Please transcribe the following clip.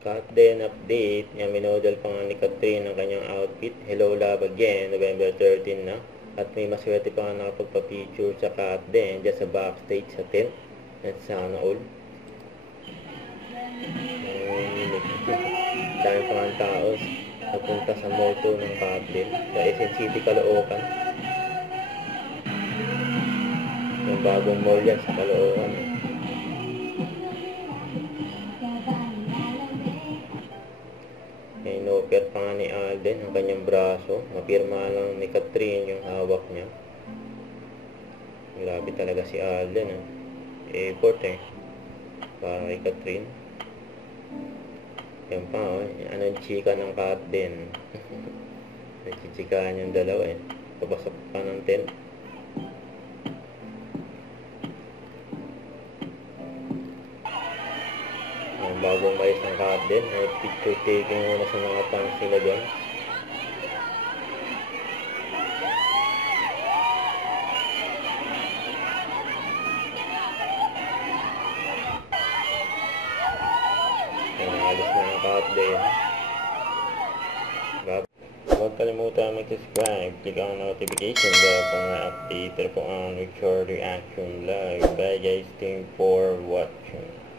Cut din update. Yan, minodel pa nga ni Catherine ang kanyang outfit. Hello Love Again, November 13 na. At may maswerte pa nga nakapagpa-picture sa Cut din dyan sa backstage sa tent. At sana all. Dahil pa nga tao napunta sa moto ng Cut din sa SM City, Caloocan. Yung bagong mall yan sa Caloocan. Inoffer pa nga ni Alden ang kanyang braso. Mapirma lang ni Catherine yung hawak niya. Grabe talaga si Alden. Effort para kay Catherine. Yan pa anong chika ng Kat din. Nagchichikahan yung dalawa Papasok pa ng tent. Bagong mais ng Kat din, picture taking muna sa mga fans nila dyan. Alis na ng Kat din. Huwag kalimutan mag-subscribe, click ang notification bell para ma-update po ang Richard Reaction Live. Bye guys, thank you for watching.